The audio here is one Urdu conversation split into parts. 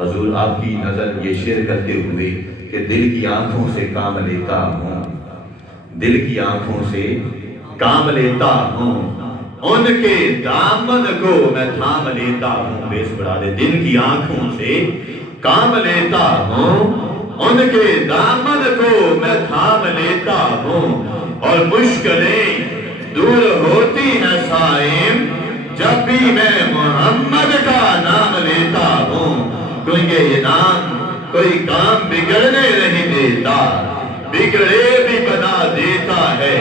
حضور آپ کی نظر یہ شعر کرتے ہوئے کہ دل کی آنکھوں سے کام لیتا ہوں، دل کی آنکھوں سے کام لیتا ہوں، ان کے دامن کو میں تھام لیتا ہوں. بیس بڑھا دے. دل کی آنکھوں سے کام لیتا ہوں، ان کے دامن کو میں تھام لیتا ہوں، اور مشکلیں دور ہوتی ہیں صائم جب بھی میں محمد کا نام لیتا ہوں. کیونکہ یہ نام کوئی کام بگڑنے نہیں دیتا، بگڑے بھی بنا دیتا ہے.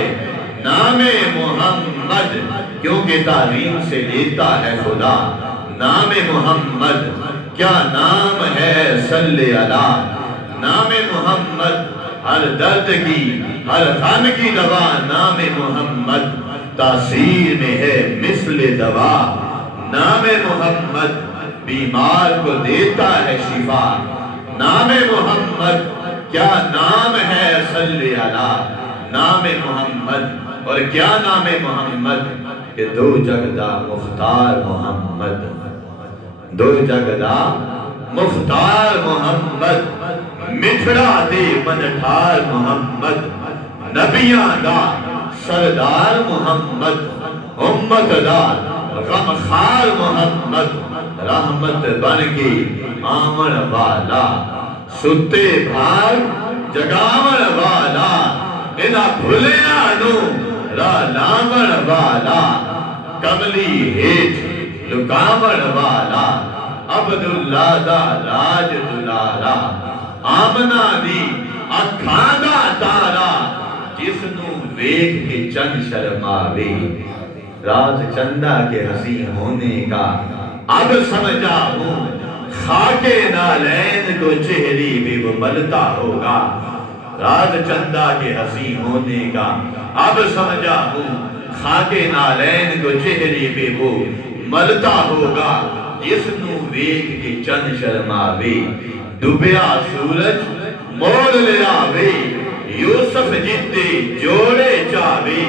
نام محمد کیونکہ تعظیم سے لیتا ہے خدا. نام محمد کیا نام ہے، صلی علی. نام محمد ہر درد کی، ہر غم کی دوا. نام محمد تاثیر میں ہے مثل دوا. نام محمد بیمار کو دیتا ہے شفا. نام محمد کیا نام ہے، صلی علی. نام محمد، اور کیا نام محمد کہ دو جگدہ مختار محمد، دو جگدہ مختار محمد، مٹھڑا دے منٹھار محمد، نبیاں دا سردار محمد، امت دا غمخار محمد، رحمت بن کے آمن والا، ستے بھاگ جگامن والا، انہا بھولیاں نو را لامن والا، کملی ہیٹ لکامن والا، عبداللہ دا راج دلارا، آمنہ دی اکھاں دا تارا، جس نو ویکھ کے چند شرماوے. راز چندہ کے حسین ہونے کا اب سمجھا ہوں، خاک نالین کو چہرے پہ وہ ملتا ہوگا. راز چندہ کے حسین ہونے کا اب سمجھا ہوں، خاک نالین کو چہرے پہ وہ ملتا ہوگا. جس نو ویکھ کے چند شرماوے، ڈوبیا سورج موڑ لے آوے. یوسف جتے جوڑے چاوے،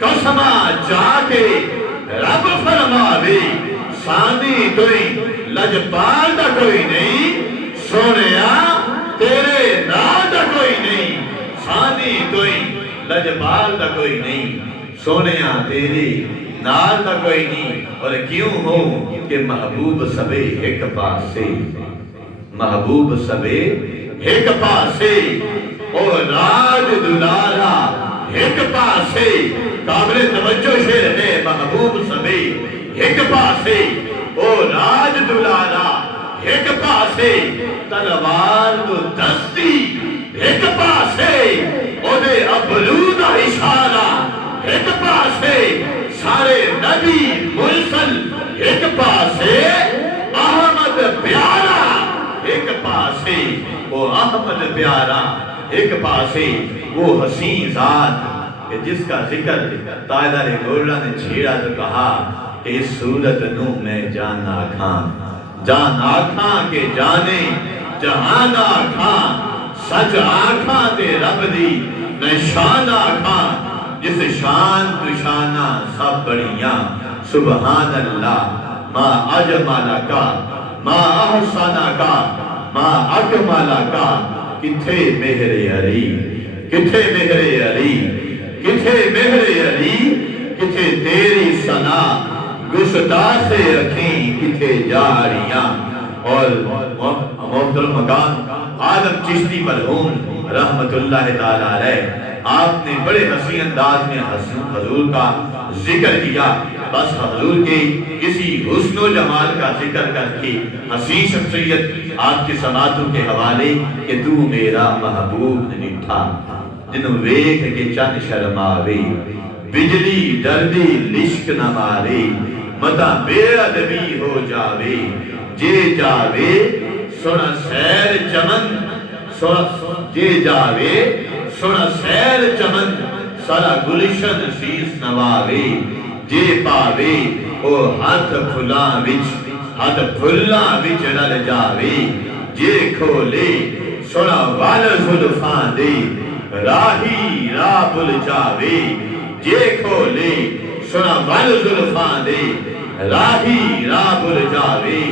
قسمہ چاہے رب فرماوے. سانی توئی لجپال دا کوئی نہیں، سونیا تیرے نال دا کوئی نہیں. سانی توئی لجپال دا کوئی نہیں، سونیا تیرے نال دا کوئی نہیں. اور کیوں ہو کہ محبوب سبے ایک پاسے، محبوب سبے ایک پاسے، اور راج دلارا ایک پاسے. قابل توجہ شعر ہے. محبوب سبے ایک پاسے، اور راج دلارا ایک پاسے. تلوار تو دستی ایک پاسے، اور دے ابرو دا اشارہ ایک پاسے. سارے نبی مرسل ایک پاسے، احمد پیارا ایک پاسے. وہ احمد پیارا ایک پاسے، وہ حسین ذات کہ جس کا ذکر تاجدار گولڑا نے چھیڑا تو کہا کہ اس صورت نو میں جان آکھاں، جان آکھاں کے جانے جہان آکھاں. سچ آکھاں تے رب دی میں شان آکھاں، جس شان تو شانہ سب بڑیاں. سبحان اللہ ما اجمل کا، ما احسن کا، ما اکمل کا. کتھے مہر علی، کتھے مہر علی، کتھے مہر علی، کتھے تیری ثنا گستاخ رکھیں کتھے جاڑیاں. اور محترم مقام آدم چشتی مرحوم رحمت اللہ تعالیٰ علیہ، آپ نے بڑے حسین انداز میں حضور کا ذکر کیا. بس حضور کے کسی حسن و جمال کا ذکر کر کے حسین شخصیت آپ کے سماعتوں کے حوالے کہ تو میرا محبوب نٹھا، جنہوں ویکھ کے چند شرماوے. بجلی دردی لشک نہ مارے، متا بے ادبی ہو جاوے. جے جاوے سنا سیر چمن، جے جاوے سنا سیر چمن، سارا گلشن سیس نواوے. جے پاوے او ہاتھ پھلاں وچ، ہاتھ پھلاں وچ رل جاوے. جے کھولے سنا وال زلفاں دے، راہی راہ بھل جاوے. جے کھولے سنا وال زلفاں دے، راہی راہ بھل جاوے.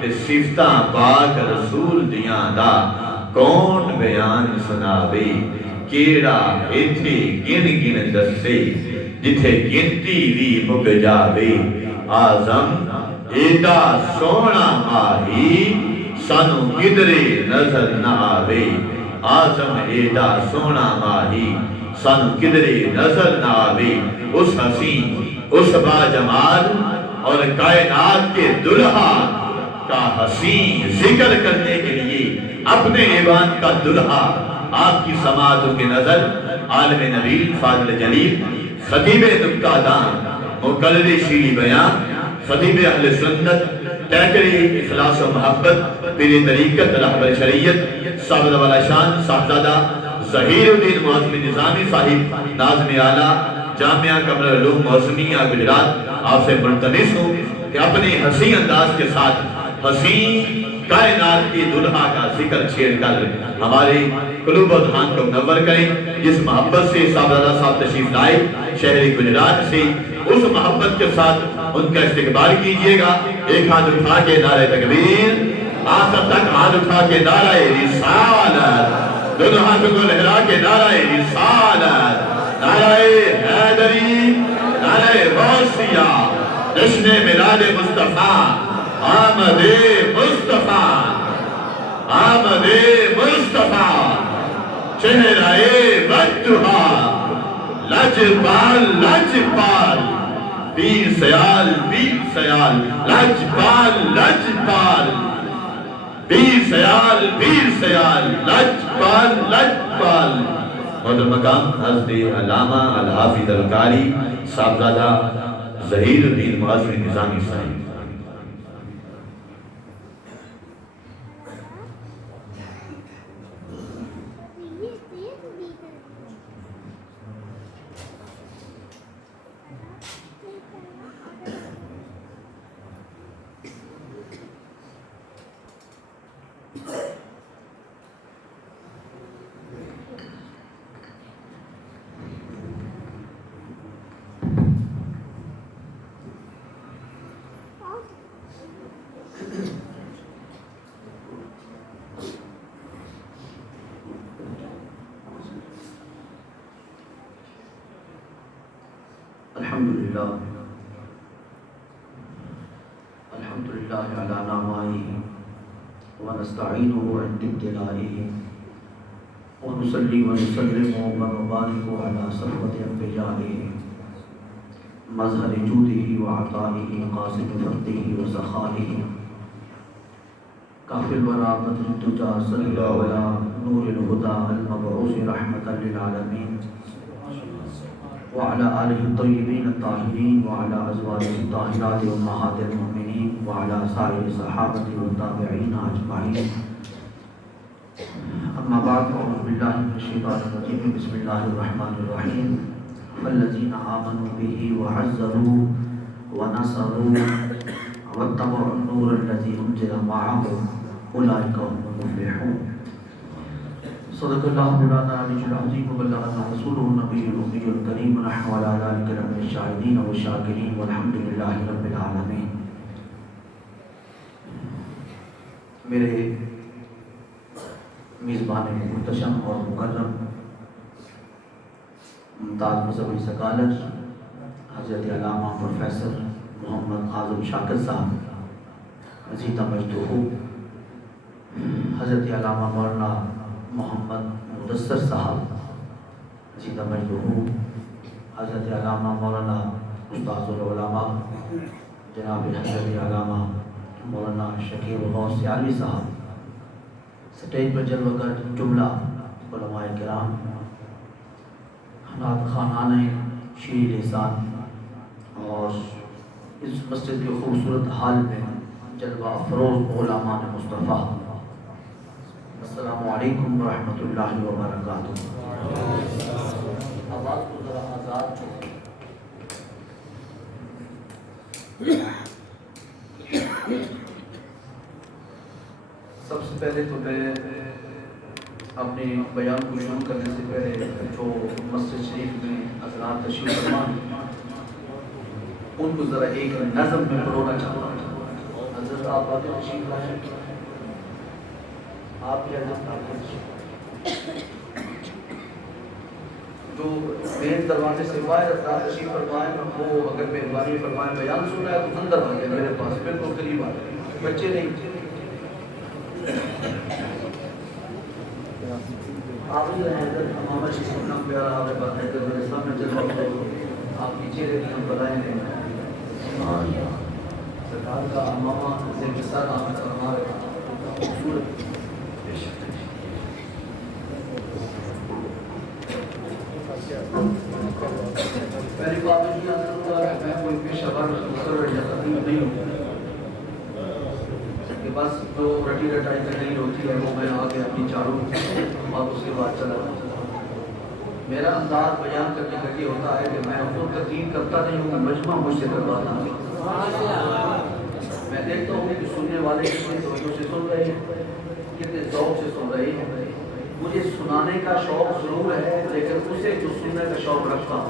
تے صفتاں پاک رسول دیاں دا کون بیان سناوے کیڑا ایتھے گن گن دسے جتھے گنتی بھی مک جاوے آزم ایڈا سونا ماہی سانو کدرے نظر نہ آوے آزم ایڈا سونا ماہی سانو کدرے نظر نہ آوے اس حسین اس با جمال اور کائنات کے دلہا کا حسین ذکر کرنے کے لیے اپنے ایوان کا دلہا آپ کی سماعتوں کے نظر عالم نبیل فاضل جلیل خطیب نکتہ دان مقرر شیری بیان خطیب اہل سنت ٹیکری اخلاص و محبت پیر طریقت رہبر شریعت صاحب والا شان صاحبزادہ ظہیر الدین معظمی نظامی صاحب ناظم اعلیٰ جامعہ قمر علوم موسمیہ گجرات آپ سے ملتمس ہوں کہ اپنے حسین انداز کے ساتھ حسین کائنات کی دلہا کا ذکر چھیڑ کر ہمارے قلوب و دھان کو منور کریں جس محبت سے صاحبزادہ صاحب تشریف لائے شہر گجرات سے اس محبت کے ساتھ ان کا استقبال کیجئے گا ایک ہاتھ اٹھا کے نعرہ تکبیر آخر تک ہاتھ اٹھا کے نعرہ رسالت دونوں ہاتھوں کو لہرا کے نعرہ رسالت نعرہ حیدری نعرہ غوثیہ جشن میلاد مصطفیٰ آمد مصطفیٰ آمد مصطفیٰ چہرہ بدھا لجپال لجپال پیر سیال لجپال لجپال پیر سیال لجپال محترم مقام حضرت علامہ الحافظ القاری صاحبزادہ ظہیر الدین معظمی نظامی صاحب الحمدللہ علی نعمائه ونستعینه عند ابتلائه ونصلي ونسلم ونبارك على صفوة انبیائه مظہر جوده وعطائه قاسم فضله وسخائه کافی الورى بدر الدجى صلی اللہ علی نور الہدى المبعوث رحمة للعالمین وعلى آله الطيبين الطاهرين وعلى أزواجه الطاهرات أمهات المؤمنين وعلى سائر الصحابة والتابعين أجمعين أما بعد أعوذ بالله من الشيطان الرجيم بسم الله الرحمن الرحيم فالذين آمنوا به وعزروه ونصروه واتبعوا النور الذي أنزل معه أولئك هم المفلحون صدق اللہ مولانا علی العظیم وبلغنا رسوله النبی الامی الکریم ونحن علی ذلک لمن الشاہدین والشاکرین والحمد للہ رب العالمین. میرے میزبان محتشم اور مکرم ممتاز مذہبی ثقالت حضرت علامہ پروفیسر محمد اعظم شاکر صاحب عزیز مجدہ حضرت علامہ مولانا محمد مدثر صاحب عزیز مجدہ حضرت علامہ مولانا استاذ العلماء جناب حضرت علامہ مولانا شکیل غوث سیالوی صاحب سٹیج پر جلوہ گر جملہ علماء کرام خانان شیر لسان اور اس مسجد کے خوبصورت حال میں جلوہ افروز علماء مصطفیٰ السلام علیکم ورحمۃ اللہ وبرکاتہ. آواز کو ذرا آزاد چھوڑیں. سب سے پہلے تو میں اپنے بیان کو شروع کرنے سے پہلے جو مسجد شریف میں حضرات تشریف فرما ان کو ذرا ایک نظم میں پڑھنا چاہتا ہوں. حضرت صاحب آگے تشریف لائیں، آپ کی حضرت آگے جو مین دروازے سے باہر تشریف فرمائیں، وہ اگر مہربانی فرمائیں بیان سن رہا ہے تو اندر آ جائے میرے پاس، بالکل قریب آ جائے، بچے نہیں آپ ہی رہے حضرت امامہ شریف اپنا پیارا آپ کے پاس حضرت میرے سامنے جلوہ آپ کی چہرے کی ہم بلائیں گے سرکار کا امامہ زیر سر آمد ہمارے خوبصورت پہلی بات یہ ہے کہ میں کوئی پیشہ ور مقرر یا خطیب نہیں ہوں کہ بس جو رٹی رٹائی تقریر ہوتی ہے وہ میں آگے اپنی چاڑوں اور اس کے بعد چلا جاتا ہوں۔ میرا انداز بیان کرنے کا یہ ہوتا ہے کہ میں خود تقریر کرتا نہیں ہوں، مجمع مجھ سے کرواتا ہوں۔ میں دیکھتا ہوں کہ سننے والے کتنے توجہ سے سن رہے ہیں، کتنے ذوق سے سن رہے ہیں۔ مجھے سنانے کا شوق ضرور ہے لیکن اسے جو سننے کا شوق رکھتا ہوں،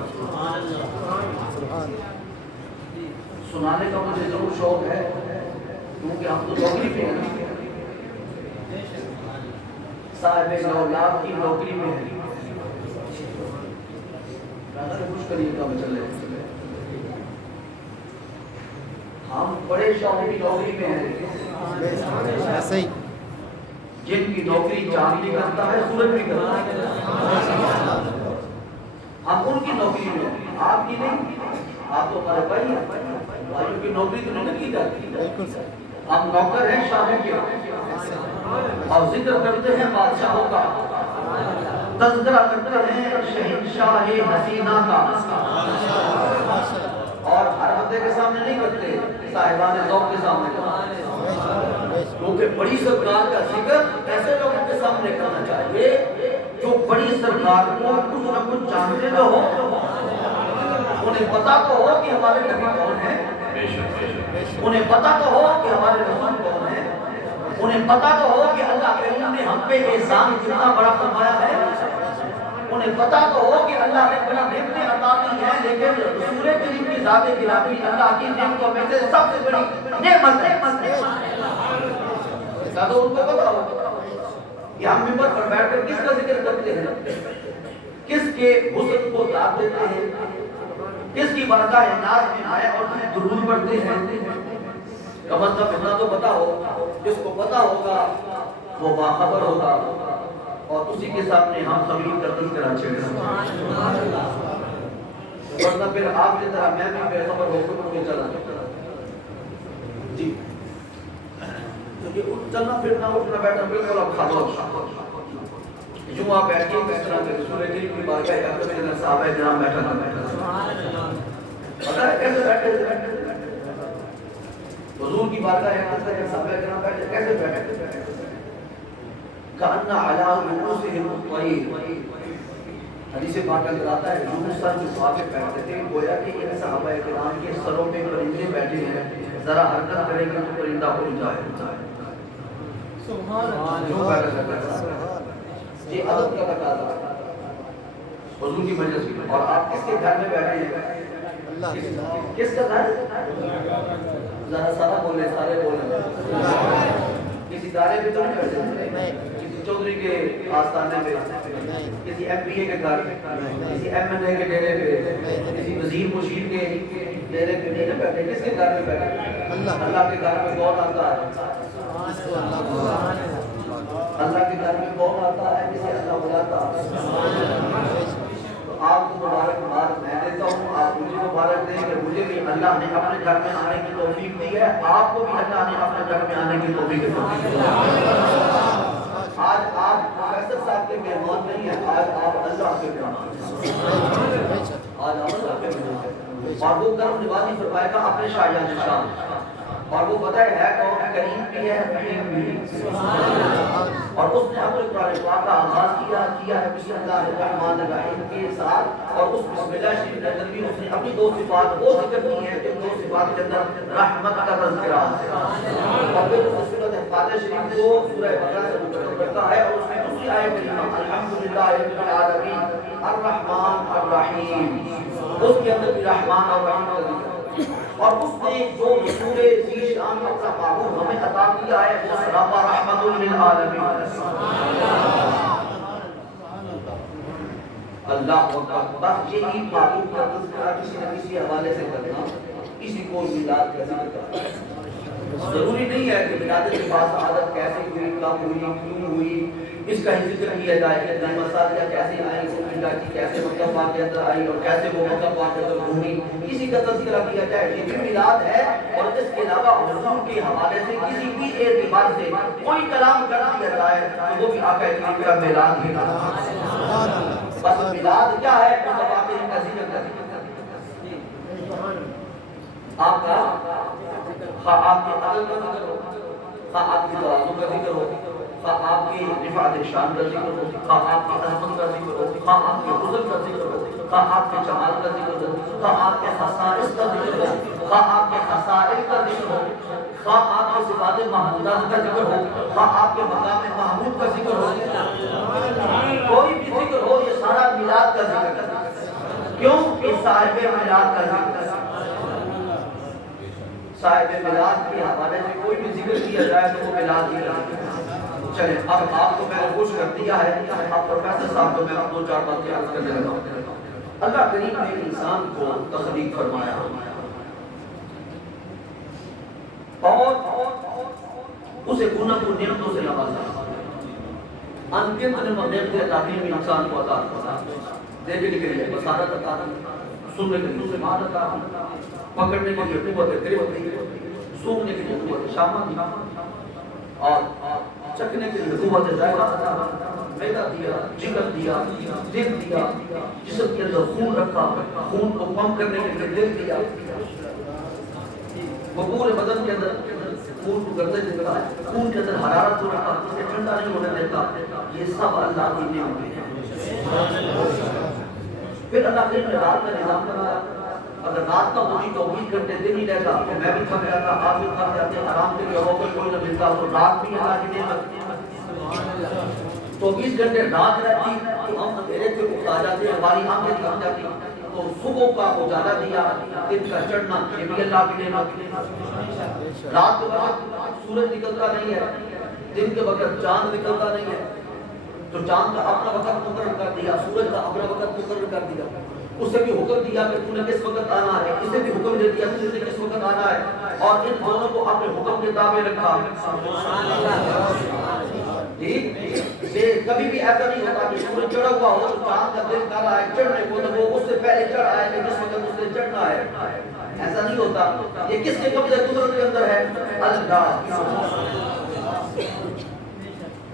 سنانے کا مجھے ضرور شوق ہے کیونکہ ہم تو نوکری پہ ہیں، صاحب اولاد کی نوکری میں ہیں، کچھ کریے گا چلے ہم بڑے شوق کی نوکری میں ہیں، جن کی نوکری چاند بھی کرتا ہے سورج بھی کرتا ہے، ہم ان کی نوکری میں ہیں، آپ کی نہیں، آپ تو ہمارے بھائی ہیں، بھائیوں کی نوکری تو نہیں کی جاتی، ہم نوکر ہیں شاہ کے اور ذکر کرتے ہیں بادشاہوں کا، تذکرہ کرتے ہیں شہنشاہ حسینہ کا، اور ہر بندے کے سامنے نہیں کرتے، صاحبان ذوق کے سامنے کرتے، کیونکہ بڑی سرکار کا ذکر ایسے لوگوں کے سامنے کرنا چاہیے جو بڑی سرکار کو کچھ نہ کچھ جانتے تو ہو، انہیں پتا تو ہو کہ ہمارے نبی کون ہیں، انہیں پتا تو ہو کہ ہمارے رسول کون ہیں، انہیں پتا تو ہو کہ اللہ کریم نے ہم پہ احسان کتنا بڑا فرمایا ہے، انہیں پتا تو ہو کہ اللہ نے بڑی نعمتیں عطا کی ہیں، لیکن رسول کریم کی ذات گرامی اللہ کی نعمتوں میں سے سب سے بڑی نعمت ہے، تو ان کو پتا ہو کہ ہم ممبر پر بیٹھ کر کس کا ذکر کرتے ہیں، کس کے حسن کو داد دیتے ہیں، کس کی برکہ ناز میں آئے اور کس درود پڑھتے ہیں، کم از کم اتنا تو پتا ہو، جس کو پتا ہوگا وہ باخبر ہوگا، اور اسی کے سامنے ہم خبیر کا تذکرہ چھیڑیں، ورنہ پھر آپ کی طرح میں بھی بے خبر ہو کر مجھے چلا جی چلنا پھرنا اٹھنا بیٹھنا بالکل اب خاموش، یوں آپ بیٹھ کے اس طرح کے رسول کریم کی بارگاہ اکرم کے اندر صحابہ کرام بیٹھا پتہ ہے کیسے بیٹھے، حضور کی بارگاہ اکرم کے صحابہ کرام بیٹھے کیسے بیٹھے، کأن علی رؤوسہم الطیر، حدیث پاک اندر آتا ہے جو سر جھکا کے بیٹھتے تھے، گویا کہ ان صحابہ کرام کے سروں پہ پرندے بیٹھے ہیں، ذرا حرکت کریں گے تو پرندہ اڑ جائے، یہ ادب کا تقاضا حضور کی مجلس میں، اور آپ کس کے گھر میں بیٹھے ہیں، کس کا گھر، ذرا سارا بولے، سارے بولے، کسی دارے پہ تو نہیں بیٹھے، کسی چودھری کے آستانے پہ، کسی ایم پی اے کے گھر، کسی ایم این اے کے ڈیرے پہ، کسی وزیر مشیر کے ڈیرے پہ نہیں بیٹھے، کس کے گھر میں بیٹھے، اللہ کے گھر میں کون آتا ہے، اللہ کے گھر میں کون آتا ہے، جسے اللہ بلاتا ہے، تو آپ کو مبارک میں دیتا ہوں، آپ مجھے مبارک دیں کہ مجھے بھی اللہ نے اپنے گھر میں آنے کی توفیق دی ہے، آپ کو بھی اللہ نے اپنے گھر میں آنے کی توفیق دی ہے۔ آج آپ پروفیسر صاحب کے مہمان نہیں ہیں، آج آپ اللہ کے مہمان ہیں، آج آپ اللہ کے مہمان ہیں، اور وہ کرم نوازی فرمائے گا اپنے شاہجہاں شان، اور وہ پتہ ہے کون کریم بھی ہے، رحیم بھی، اور اس نے اپنے قرآن پاک کا آغاز کیا ہے بسم اللہ الرحمن الرحیم کے ساتھ، اور اس بسم اللہ شریف کے اندر بھی اس نے اپنی دو صفات وہ ذکر کی ہیں کہ دو صفات کے اندر رحمت کا تذکرہ ہے، اور پھر اس سورۃ فاتحہ شریف کو سورہ بقرہ سے مقدم کرتا ہے، اور اس میں دوسری آیت کریمہ الحمدللہ رب العالمین الرحمن الرحیم، اس کے اندر بھی رحمان اور رحیم کا ذکر اور اس نے جو رسول ذی شان اپنا معبود ہمیں عطا کیا ہے وہ صرف رحمت للعالمین. اللہ اکبر. بس یہی معبود کا تذکرہ کسی نہ کسی حوالے سے کرنا، کسی کو میلاد کا ذکر کرنا. ضروری نہیں ہے کہ میلاد کے بعد عادت کیسے ہوئی، کب ہوئی، کیوں ہوئی، اس کا ہی ذکر کیا جائے کہ مسائل کیسے آئی، وہ میلاد کی کیسے مطلب وہاں کے اندر آئی اور کیسے وہ مطلب وہاں کے اندر گھومی، کسی کا تذکرہ کیا جائے. یہ بھی میلاد ہے. اور اس کے علاوہ حضور کے حوالے سے کسی بھی اعتبار سے کوئی کلام کر دیا جائے تو وہ بھی آقا کریم کا میلاد ہی ہے. بس میلاد کیا ہے؟ مصطفیٰ کریم کا ذکر کرنا. آپ کا خواہ آپ کے عدل کا ذکر ہو، خواہ آپ کی توازن کا ذکر ہو، خواہ آپ کی رفعت شان کا ذکر ہو، خواہ آپ کی عظمت کا ذکر ہو، خواہ آپ کے حسن کا ذکر ہو، خواہ آپ کے جمال کا ذکر ہو، خواہ آپ کے خصائص کا ذکر ہو، خواہ آپ کے خصائل کا ذکر ہو، خواہ آپ کے صفات محمودات کا ذکر ہو، خواہ آپ کے مقام محمود کا ذکر ہو، کوئی بھی ذکر ہو، یہ سارا میلاد کا ذکر ہے. کیوں کہ صاحب میلاد کا ذکر ہے. صاحب میلاد کے حوالے سے کوئی بھی ذکر کیا جائے تو وہ میلاد ہی ہے. چلیں اب آپ کو میں نے خوش کر دیا ہے. اب پروفیسر صاحب کو میں اب دو چار باتیں عرض کرنے لگا ہوں. اللہ کریم نے انسان کو تخلیق فرمایا اور اسے گناہ کو نعمتوں سے نوازا. انگنت نعمتیں عطا کی انسان کو عطا فرمایا. دیکھنے کے لیے بصارت عطا کی، سننے کے لیے سماعت عطا کی، پکڑنے کے لیے قوت گرفت، سونگنے کے لیے قوت شامت اور چکھنے کے لیے قوت ذائقہ عطا کی. معدہ دیا، جگر دیا، دل دیا، جسم کے اندر خون رکھا، خون کو پمپ کرنے کے لیے دل دیا، وہ پورے بدن کے اندر خون کو گردش دیتا، خون کے اندر حرارت کو رکھا، اسے ٹھنڈا نہیں ہونے دیتا. یہ سب اللہ کی نعمتیں ہیں. پھر اللہ نے رات کا نظام بنایا. اگر رات کا پوری توحید کرتے دن ہی رہتا تو میں بھی تھک جاتا، آپ بھی تھک جاتے، آرام کے لیے کوئی نہ ملتا. تو رات بھی اللہ کی نعمت. 24 گھنٹے رات رہتی تو ہم اندھیرے سے اٹھا جاتے، ہماری آنکھیں تھک جاتی. تو صبح کا اجالا دیا، دن کا چڑھنا، یہ بھی اللہ کی نعمت. رات کے وقت سورج نکلتا نہیں ہے، دن کے وقت چاند نکلتا نہیں ہے. تو چاند کا اپنا وقت مقرر کر دیا، سورج کا اپنا وقت مقرر کر دیا. اسے بھی حکم دیا کہ تو نے کس وقت آنا ہے، اسے بھی حکم دے دیا کہ تو نے کس وقت آنا ہے. اور ان دونوں کو اپنے حکم کے تابع رکھا. کبھی بھی ایسا نہیں ہوتا کہ سورج چڑھا ہوا ہو تو چاند کا دل کر رہا ہے چڑھنے کو تو وہ اس سے پہلے چڑھ آئے کہ جس وقت اس نے چڑھنا ہے. ایسا نہیں ہوتا. یہ کس کے قبضے قدرت کے اندر ہے؟ اللہ.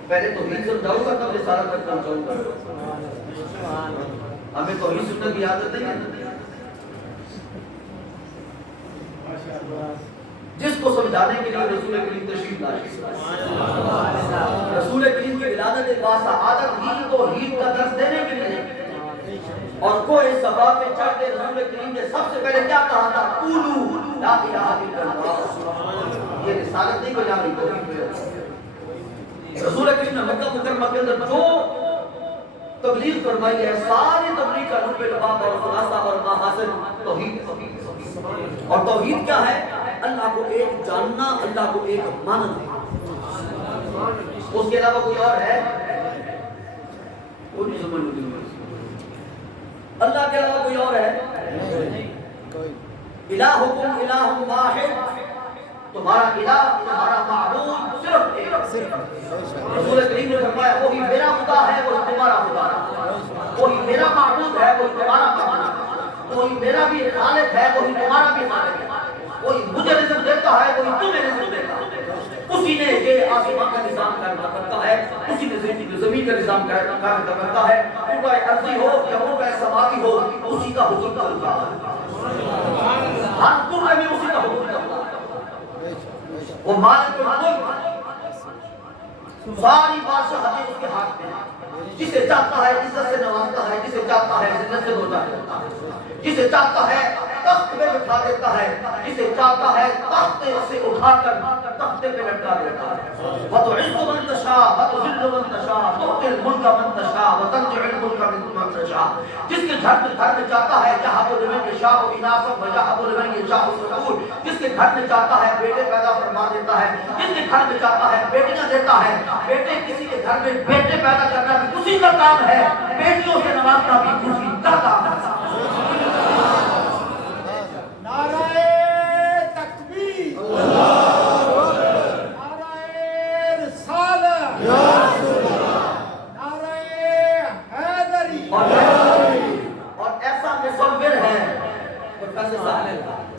پہلے تو توحید سمجھاؤں گا تب رسالت تک پہنچاؤں گا. ہمیں توحید سنت کی عادت نہیں ہے. جس کو سمجھانے کے لیے رسول کریم تشریف لائے. رسول کریم کی ولادت واسطہ عادت ہی توحید کا درس دینے کے لیے. اور کوئی صفا پہ چڑھ کے رسول کریم نے سب سے پہلے کیا کہا تھا؟ قولوا لا الہ الا اللہ. یہ رسالت نہیں بجا رہی توحید. رسول کریم نے مکہ مکرمہ کے اندر جو تبلیغ فرمائی ہے ساری تبلیغ کا لب لباب اور خلاصہ اور ماحصل توحید. اور توحید کیا ہے؟ اللہ کو ایک جاننا، اللہ کو ایک ماننا. اس کے علاوہ کوئی اور ہے؟ کوئی نہیں سمجھ نہیں. اللہ کے علاوہ کوئی اور ہے؟ الہکم الہ واحد. تمہارا الہ، تمہارا معبود صرف ایک. رسول کریم نے فرمایا وہی میرا خدا ہے، وہی تمہارا خدا ہے. وہی میرا معبود ہے، وہی تمہارا معبود ہے. وہی میرا بھی خالق ہے، وہی تمہارا بھی خالق ہے. وہی مجھے رزق دیتا ہے، وہی تمہیں رزق دیتا ہے. اسی نے یہ آسمان کا نظام قائم کرتا ہے، اسی نے زمین کا نظام قائم کرتا ہے. اوپر ارضی ہو یا اوپر سماوی ہو، اسی کا حکم چلتا ہے. ہر قوم میں اسی کا حکم چلتا ہے. وہ مالک الملک، ساری بادشاہی اس کے ہاتھ میں ہے. جسے چاہتا ہے عزت سے نوازتا ہے، جسے چاہتا ہے ذلت سے دھوتا ہے، جسے چاہتا ہے تخت پہ بٹھا دیتا ہے، جسے چاہتا ہے تخت سے اٹھا کر تختے پہ لٹکا دیتا ہے. وَتُعِزُّ مَن تَشَاءُ تشاء وتذل من تشاء تؤتي الملك من تشاء وتنزع الملك ممن تشاء. جس کے گھر میں چاہتا ہے یہب لمن یشاء اناثا ویہب لمن یشاء الذکور. جس کے گھر میں چاہتا ہے بیٹے پیدا فرما دیتا ہے, جس کے گھر میں چاہتا ہے بیٹیاں دیتا ہے. بیٹے کسی کے گھر میں بیٹے پیدا کرنا بھی اسی کا کام ہے, بیٹیوں سے نوازنا بھی اسی کا کام ہے. نعرہ تکبیر, نعرہ رسالت, نعرہ حیدری. اور ایسا مصور ہے,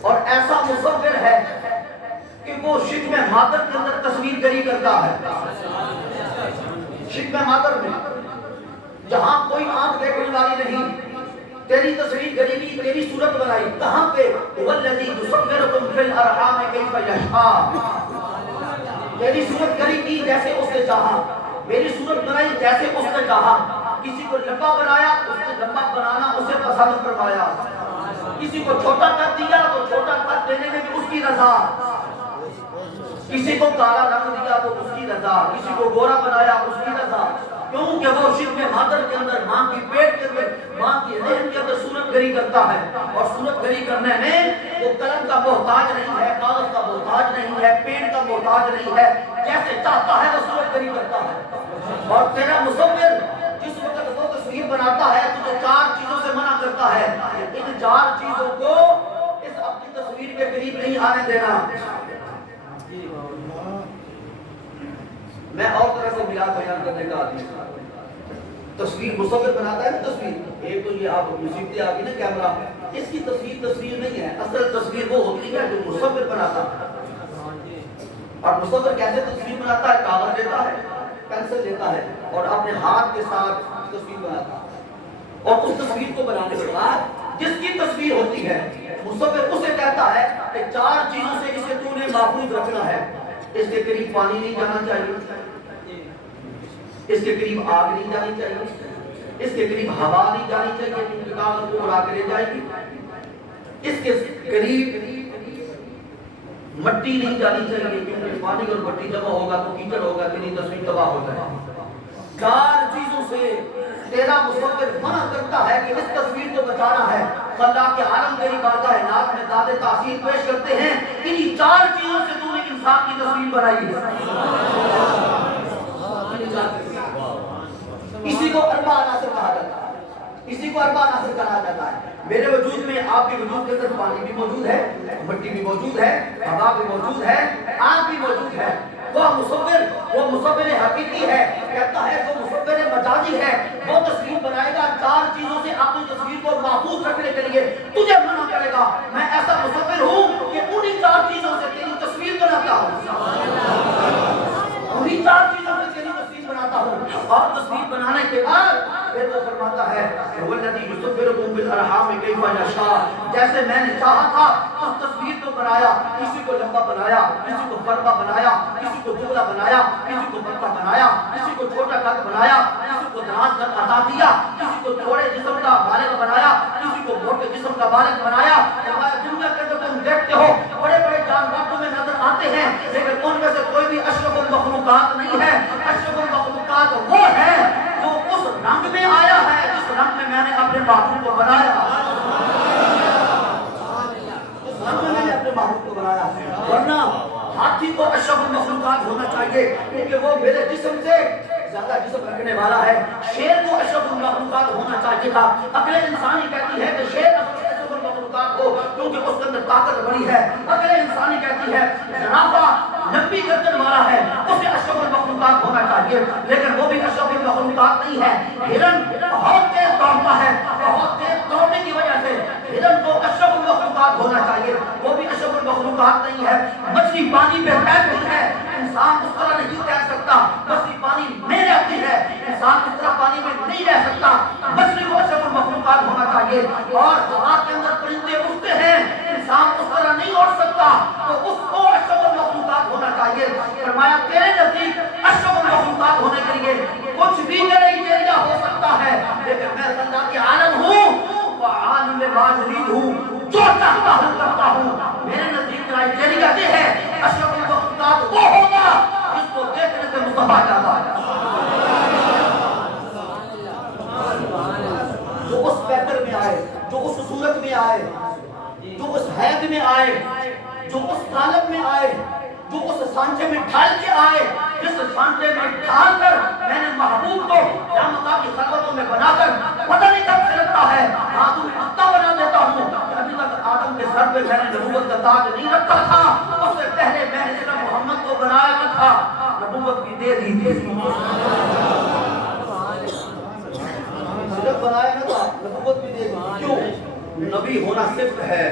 اور ایسا مصور ہے کہ وہ شکم مادر کے اندر تصویر گری کرتا ہے. شکم مادر میں جہاں کوئی آنکھ دیکھنے والی نہیں, تیری تصویر گری کی, تیری صورت بنائی. کہاں پہ؟ والذی یصورکم فی الارحام کیف یشاء. تیری صورت گری کی جیسے اس نے چاہا, میری صورت بنائی جیسے اس نے چاہا. کسی کو لمبا بنایا, اس نے لمبا بنانا اسے پسند فرمایا. کسی کو چھوٹا کر دیا تو چھوٹا کر دینے میں بھی اس کی رضا. کسی کو کالا رنگ دیا تو اس کی رضا, کسی کو گورا بنایا اس کی رضا. کیونکہ وہ شکم مادر کے اندر, ماں کی پیٹ کے اندر, ماں کی رحم کے اندر صورت گری کرتا ہے. اور صورت گری کرنے میں وہ قلم کا محتاج نہیں ہے, کاغذ کا محتاج نہیں ہے, پین کا محتاج نہیں ہے. جیسے چاہتا ہے وہ صورت گری کرتا ہے. اور تیرا مصور جس وقت وہ تصویر بناتا ہے تو چار چیزوں سے منع کرتا ہے. ان چار چیزوں کو اس اپنی تصویر کے قریب نہیں آنے دینا. میں اور طرح سے ملا بیان کرنے کا آدمی. تصویر مصور بناتا ہے نا, تصویر ایک تو یہ آپ مصیبتیں آ گئی نا کیمرہ, اس کی تصویر نہیں ہے. اصل تصویر وہ ہوتی ہے جو مصور بناتا ہے. اور مصور کیسے تصویر بناتا ہے؟ کاغذ لیتا ہے, پینسل لیتا ہے اور اپنے ہاتھ کے ساتھ تصویر بناتا ہے. اور اس تصویر کو بنانے کے بعد جس کی تصویر ہوتی ہے مصور اسے کہتا ہے کہ چار چیزوں سے اسے تو نے محفوظ رکھنا ہے. اس کے قریب پانی نہیں جانا چاہیے, اس کے قریب آگ نہیں جانی چاہیے, اس کے قریب ہوا نہیں جانی چاہیے کیونکہ کاغذ کو اڑا کے لے جائے گی. اس کے قریب مٹی نہیں جانی چاہیے کیونکہ پانی اور مٹی جمع ہوگا تو کیچڑ ہوگا, تیری تصویر تباہ ہو جائے. چار چیزوں سے تیرا مصور منع کرتا ہے کہ اس تصویر کو بچانا ہے. اللہ کے عالم تیری بارگاہ ناز میں داد تاثیر پیش کرتے ہیں, انہی چار چیزوں سے تو نے انسان کی تصویر بنائی ہے. اسی کو اربع عناصر کہا جاتا ہے, اسی کو اربع عناصر کہا جاتا ہے. میرے وجود میں, آپ کے وجود کے اندر پانی بھی موجود ہے, مٹی بھی موجود ہے, ہوا بھی موجود ہے, آگ بھی موجود ہے. وہ مصور حقیقی ہے, کہتا ہے وہ مصور مجازی ہے. وہ تصویر بنائے گا چار چیزوں سے اپنی تصویر کو محفوظ رکھنے کے لیے, تجھے منع کرے گا. میں ایسا مصور ہوں کہ انہی چار چیزوں سے تیری تصویر بناتا ہوں, انہی چار چیزوں سے تیری تصویر بناتا ہوں. اور تصویر بنانے کے بعد پھر وہ فرماتا ہے والذی یصورکم فی الارحام کیف یشاء. جیسے میں نے چاہا تھا اس تصویر کو بنایا, کسی کو لمبا بنایا, کسی کو فرما بنایا, کسی کو دبلا بنایا, کسی کو پتلا بنایا, کسی کو چھوٹا قد بنایا, کسی کو دراز قد عطا دیا, کسی کو تھوڑے جسم کا بالغ بنایا, کسی کو موٹے جسم کا بالغ بنایا. دنیا کے اندر تم دیکھتے ہو بڑے بڑے جانور تمہیں نظر آتے ہیں, لیکن ان میں سے کوئی بھی اشرف المخلوقات نہیں ہے. اشرف المخلوقات وہ ہے جو اس رنگ میں آیا ہے جس رنگ میں میں نے اپنے محبوب کو بنایا. اس رنگ میں نے اپنے محبوب کو بنایا. ورنہ ہاتھی کو اشرف المخلوقات ہونا چاہیے کیونکہ وہ میرے جسم سے زیادہ جسم رکھنے والا ہے. شیر کو اشرف المخلوقات ہونا چاہیے تھا. عقل انسانی کہتی ہے کہ شیر اشرف المخلوقات ہو کیونکہ اس کے اندر طاقت بڑی ہے. عقل انسانی کہتی ہے زرافہ لمبی گردن والا ہے, اسے اشرف المخلوقات ہونا چاہیے, لیکن وہ بھی اشرف المخلوقات نہیں ہے. ہرن بہت تیز دوڑتا ہے, بہت تیز دوڑنے کی وجہ سے ہرن کو اشرف المخلوقات ہونا چاہیے, وہ بھی اشرف المخلوقات نہیں ہے. مچھلی پانی پہ تیرتی ہے, انسان اس طرح نہیں تیر سکتا. مچھلی پانی میں رہتی ہے, انسان اس طرح پانی میں نہیں رہ سکتا. مچھلی کو اشرف المخلوقات ہونا چاہیے. اور ہوا کے اندر پرندے اڑتے ہیں, انسان اس طرح نہیں اڑ سکتا تو اس کو اشرف المخلوقات ہونا چاہیے. فرمایا تیرے نزدیک اشرف المخلوقات ہونے کے لیے کچھ بھی کرائیٹیریا ہو سکتا ہے, لیکن میں اللہ کے عالم ہوں, فعال لما یرید ہوں, جو چاہتا ہوں کرتا ہوں. میرے نزدیک کرائیٹیریا یہ ہے اشرف المخلوقات وہ ہوگا جس کو دیکھنے سے صورت میں آئے، جو اس حید میں آئے، جو اس حالت میں آئے، جو اس سانچے میں ڈھال کے آئے، جس سانچے میں ڈھال کر میں نے محبوب کو قیامت کی خلوتوں میں بنا کر پتہ نہیں کب سے لگتا ہے ہاتھوں میں ہفتہ بنا دیتا ہوں کہ ابھی تک آدم کے سر پہ میں نے نبوت کا تاج نہیں رکھا تھا، اس سے پہلے میں نے صرف محمد کو بنایا تھا، نبوت بھی دے دی تھی، صرف بنایا نہ تھا، نبوت بھی دے دی۔ کیوں؟ نبی ہونا صفت ہے،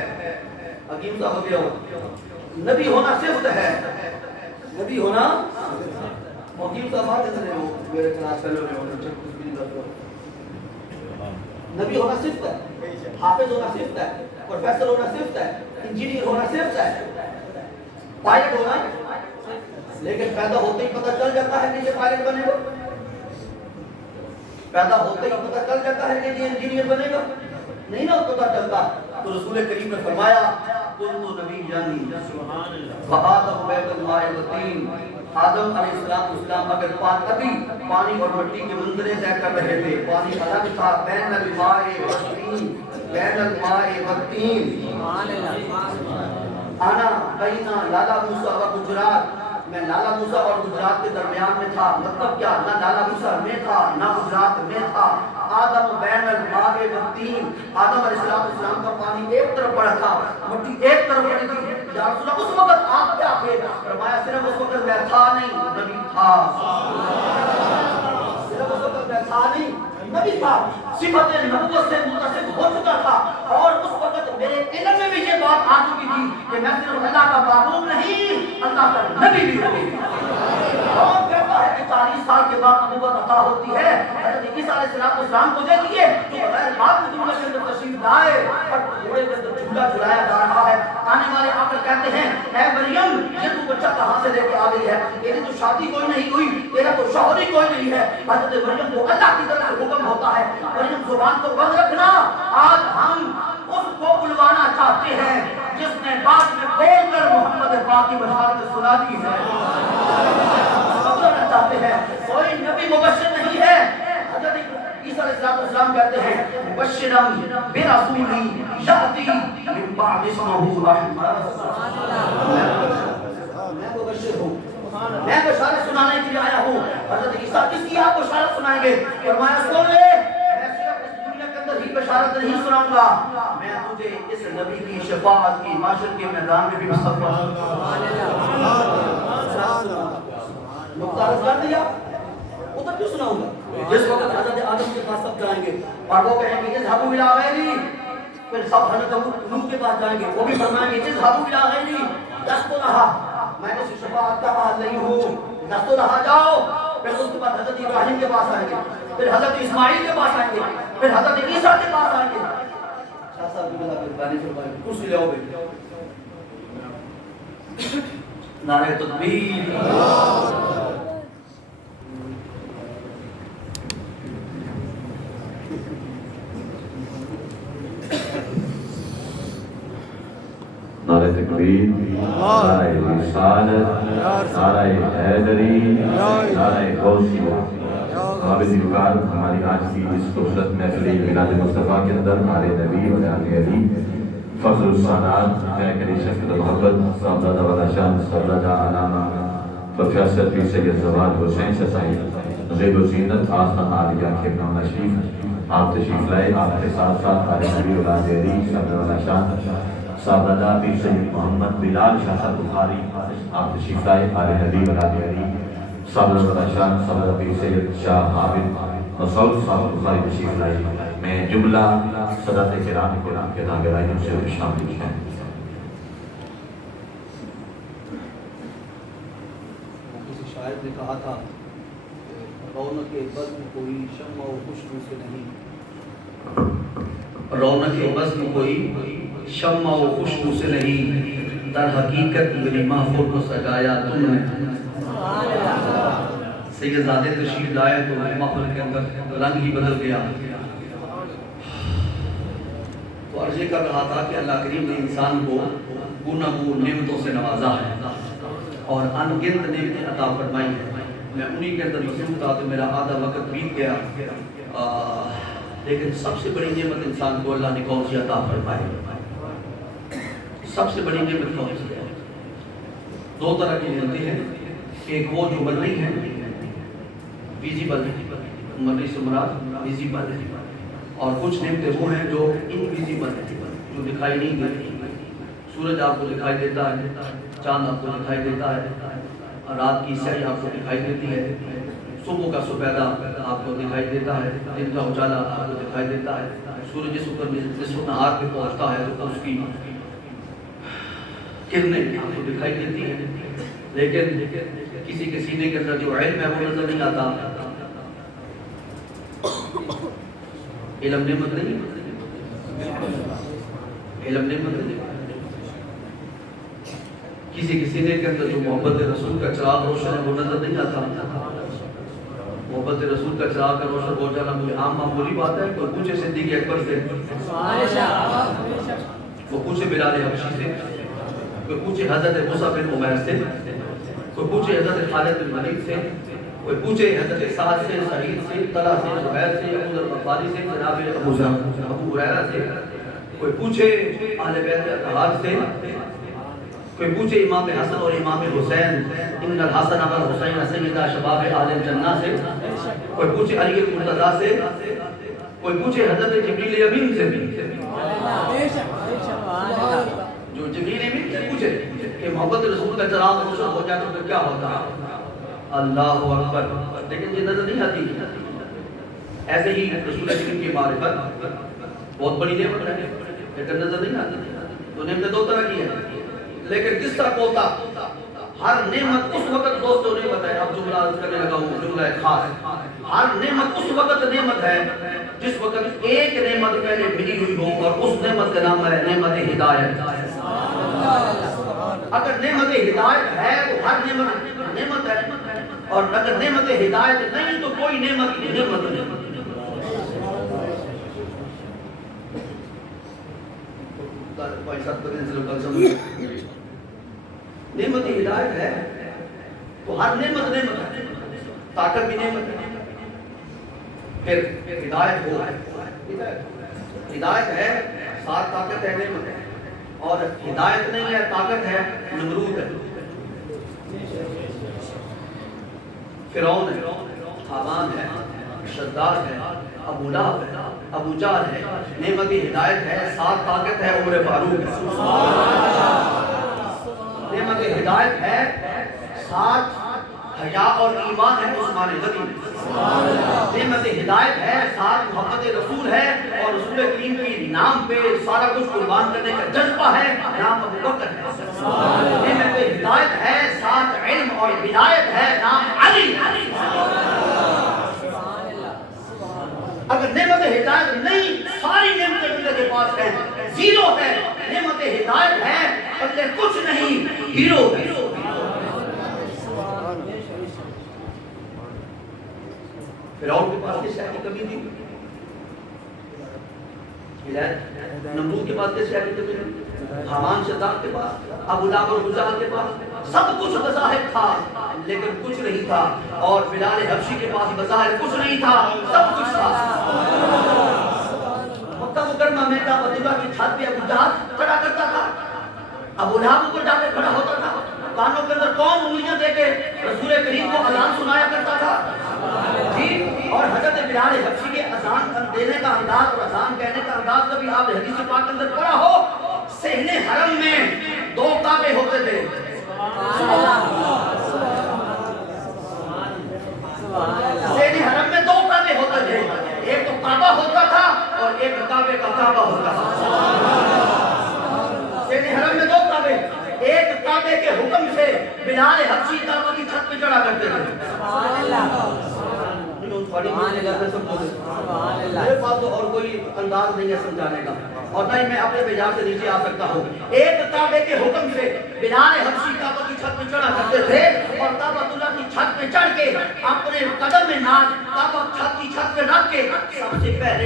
حکیم صاحب کیا ہو، نبی ہونا صفت ہے، نبی ہونا حکیم صاحب آتے تھے میرے کلاس فیلو میں نبی ہونا صفت ہے، حافظ ہونا صفت ہے، پروفیسر ہونا صفت ہے، انجینئر ہونا صفت ہے، پائلٹ ہونا، لیکن پیدا ہوتے ہی پتہ چل جاتا ہے کہ یہ پائلٹ بنے گا، پیدا ہوتے ہی پتہ چل جاتا ہے کہ یہ انجینئر بنے گا، نہیں نا پتہ چلتا۔ تو رسول کریم نے فرمایا کن تو نبی جانی فآدم بیت الماء والطین، آدم علیہ السلام اگر ابھی پانی اور مٹی کے منظرے طے کر رہے تھے، پانی الگ تھا، بین الماء والطین، بین الماء والطین، آنا بینا لالا موسیٰ و گجرات، میں لالا موسیٰ اور گجرات کے درمیان میں تھا، مطلب کیا؟ نہ لالا موسیٰ میں تھا نہ گجرات میں تھا، آدم بین الماء والطین، آدم علیہ السلام کا پانی ایک طرف پڑا تھا، مٹی ایک طرف پڑی تھی، یا رسول اللہ اس وقت آپ کیا تھے؟ فرمایا صرف اس وقت میں تھا نہیں، نبی تھا، صرف اس وقت میں تھا نہیں، نبی تھا، صفت نبوت سے متصف ہو چکا تھا، اور اس وقت میرے علم میں بھی یہ بات آ چکی تھی کہ میں صرف اللہ کا معبود نہیں، اللہ کا نبی بھی ہوں۔ اور کہتا ہے کہ 40 سال کے بعد نبوت عطا ہوتی ہے، حضرت عیسیٰ علیہ السلام کو دے دیے تو بغیر باپ کی دنیا کے اندر تشریف لائے اور گھوڑے کے اندر جھولا جھلایا جا رہا ہے، آنے والے آ کر کہتے ہیں اے مریم یہ تو بچہ کہاں سے لے کے آ گئی ہے، تیری تو شادی کوئی نہیں ہوئی، تیرا تو شوہر ہی کوئی نہیں ہے۔ حضرت مریم کو اللہ کی طرف سے حکم ہوتا ہے مریم زبان کو بند رکھنا، آج ہم اس کو بلوانا چاہتے ہیں جس نے بعد میں بول کر محمد پاک کی بشارت سنا دی ہے، بلوانا چاہتے ہیں، کوئی نبی مبشر نہیں ہے۔ حضرت عیسیٰ علیہ السلام کہتے ہیں مبشرم برسولی یأتی من بعد اسمہ احمد، میں مبشر ہوں، میں بشارت سنانے کے لیے آیا ہوں۔ حضرت عیسیٰ کس کی آپ بشارت سنائیں گے؟ فرمایا سن لے میں صرف اس دنیا کے اندر ہی بشارت نہیں سناؤں گا، میں تجھے اس نبی کی شفاعت کی معاشر کے میدان میں بھی مصطفیٰ مختارت کر دیا، ادھر کیوں سناؤں گا؟ جس وقت حضرت آدم کے پاس سب جائیں گے اور وہ کہیں گے اذهبوا الى غیری، پھر سب حضرت نوح کے پاس جائیں گے، وہ بھی فرمائیں گے اذهبوا الى غیری لست لها، میں اس شفاعت کا اہل نہیں ہوں، لست لها جاؤ۔ پھر اس کے بعد حضرت ابراہیم کے پاس آئیں گے، پھر حضرت اسماعیل کے پاس آئیں گے، پھر حضرت عیسیٰ کے پاس آئیں گے۔ شاہ صاحب کی بلا مہربانی فرمائیں کرسی لے آؤ بھائی، نعرہ تکبیر، نعرہ تکبیر، نعرہ رسالت، نعرہ حیدری، نعرہ غوثیہ۔ قابل ذکر ہماری آج کی اس خوبصورت محفل میلاد مصطفیٰ کے اندر آل نبی و آل علی فخر الصانات محکری شفقت محبت صاحبزادہ والا شان صاحبزادہ علامہ پروفیسر پیر سید زواد حسین صاحب زیب و زینت آستان عالیہ کھیمنا نشریف، آپ تشریف لائے، آپ کے ساتھ ساتھ آل نبی و آل علی صاحبزادہ والا شان صاحبزادہ پیر سید محمد بلال شاہ صاحب بخاری، آپ تشریف لائے، آل نبی و آل علی صاحبزادہ والا شان صاحبزادہ پیر سید شاہ عابد مسعود صاحب بخاری تشریف لائے۔ میں جملہ صدات کرام کے ناگرائیوں سے شامل ہیں۔ کسی شاعر نے کہا تھا رونق بزم کوئی شمع و خوشبو سے نہیں، رونق بزم کوئی شمع و خوشبو سے نہیں، در حقیقت میری محفل کو سجایا تم نے۔ سید زادے تشریف لائے تو محفل کے اندر رنگ ہی بدل گیا۔ تو عرض کر رہا تھا کہ اللہ کریم نے انسان کو گوناگون نعمتوں سے نوازا ہے اور ان گنت نعمتیں عطا فرمائی ہے۔ میں انہی کے اندر مصروف تھا تو میرا آدھا وقت بیت گیا۔ لیکن سب سے بڑی نعمت انسان کو اللہ نے کون سی عطا فرمائی؟ سب سے بڑی نعمت کون سی ہے؟ دو طرح کی نعمتیں ہیں، ایک وہ جو مرئی ہیں، ویزیبل ہے، مرئی سے مراد ویزیبل ہے، اور کچھ نعمتیں وہ ہیں جو انویزیبل ہیں، جو دکھائی نہیں دیتی۔ سورج آپ کو دکھائی دیتا ہے، چاند آپ کو دکھائی دیتا ہے، رات کی سیاہی آپ کو دکھائی دیتی ہے، صبح کا سپیدہ آپ کو دکھائی دیتا ہے، دن کا اجالا آپ کو دکھائی دیتا ہے۔ سورج جس وقت نہار پہ پہنچتا ہے تو اس کی کرنیں آپ کو دکھائی دیتی ہیں، لیکن کسی کے سینے کے اندر جو علم ہے وہ نظر نہیں آتا۔ علم نعمت نہیں، علم نعمت نہیں۔ کسی کے سینے کے اندر جو محبت رسول کا چراغ روشن ہے وہ نظر نہیں آتا۔ محبت رسول کا چراغ کا روشن ہو جانا کوئی عام معمولی بات ہے؟ کوئی پوچھے صدیق اکبر سے، وہ پوچھے بلال حبشی سے، کوئی پوچھے حضرت مصعب بن عمیر سے، کوئی پوچھے حضرت خالد بن ولید سے، کوئی پوچھے حضرت سعد سے، سعید سے، طلحہ سے، زبیر سے، ابو ذر غفاری سے، جناب ابو ہریرہ سے، کوئی پوچھے اہل بیت اطہار سے، کوئی پوچھے امام حسن اور امام حسین ان الحسن والحسین سیدہ شباب اہل الجنہ سے، کوئی پوچھے علی المرتضیٰ سے، کوئی پوچھے حضرت جبریل امین سے، جو جبریل امین سے پوچھے کہ محبت رسول کا چراغ روشن ہو جائے تو کیا ہوتا ہے؟ اللہ اکبر، لیکن یہ نظر نہیں آتی۔ ایسے ہی رسول کریم کی معرفت بہت بڑی نعمت ہے، لیکن نظر نہیں آتی۔ تو نعمت دو طرح کی ہے، لیکن کس طرح ہوتا؟ ہر نعمت اس وقت دوستوں نے بتایا، اب جملہ عرض کرنے لگا ہوں، جملہ خاص۔ ہر نعمت اس وقت نعمت ہے جس وقت ایک نعمت پہلے ملی ہوئی ہو، اور اس نعمت کا نام ہے نعمت ہدایت۔ اگر نعمت ہدایت ہے تو ہر نعمت نعمت ہے، اور اگر نعمت ہدایت نہیں تو کوئی نعمت نعمت نہیں۔ نعمت ہدایت ہے تو ہر نعمت نعمت ہے، طاقت بھی نعمت ہے، پھر ہدایت ہو، ہدایت ہے ساتھ طاقت ہے، نعمت ہے، اور ہدایت نہیں ہے طاقت ہے، نمرود ہے، فرعون ہے، حامان ہے، شداد ہے، ابو لہب ہے، ابو جہل ہے۔ نعمت ہدایت ہے ساتھ طاقت ہے، عمر فاروق ہے۔ نعمت ہدایت ہے ساتھ حیا اور ایمان ہے، عثمان غنی ہے۔ نعمت ہدایت ہے ساتھ محبت رسول ہے، اور رسول کریم کی نام پہ سارا کچھ قربان کرنے کا جذبہ ہے، نام ابو بکر ہے۔ نعمت ہدایت ہے ساتھ علم اور ہدایت ہے، نام علی ہے۔ اگر نعمت ہدایت نہیں، ساری نعمتیں بندے کے پاس ہیں، زیرو ہے، نعمت ہدایت ہے بندے کچھ نہیں، ہیرو ہے۔ فرعون کے پاس کس شے کی کمی تھی؟ ہدایت۔ نمرود کے پاس کس شے کی کمی تھی؟ حامان شداد کے پاس، ابو لہب اور ابو جہل کے پاس سب کچھ بظاہر تھا لیکن کچھ نہیں تھا، اور بلال حبشی کے پاس بظاہر کچھ نہیں تھا، سب کچھ تھا۔ مکہ مکرمہ میں کعبۃ اللہ کی چھت پہ ابو جہل چڑھا کرتا تھا، ابو لہب اوپر جا کے کھڑا ہوتا تھا، کانوں کے اندر کون انگلیاں دے کے رسول کریم کو اذان سنایا کرتا تھا، جی، اور حضرت بلال حبشی کے اذان دینے کا انداز اور اذان کہنے کا انداز کبھی آپ نے حدیث پاک کے اندر پڑھا ہو؟ صحن حرم میں دو کعبے ہوتے تھے، صحن حرم میں دو کعبے ہوتے تھے، ایک تو کعبہ ہوتا تھا اور ایک کعبے کا کعبہ ہوتا تھا۔ صحن حرم میں دو کعبے، ایک کعبے کے حکم سے بلال حبشی کعبہ کی چھت پہ چڑھا کرتے تھے۔ میرے پاس تو اور کوئی انداز نہیں ہے سمجھانے کا، اور نہ ہی میں اپنے بجار سے نیچے آ سکتا ہوں۔ ایک کعبے کے حکم سے بلال حبشی کعبہ کی چھت پہ چڑھا کرتے تھے، اور کعبۃ اللہ کی چھت پہ چڑھ کے اپنے قدم میں ناز کعبہ چھت کی چھت پہ رکھ کے سب سے پہلے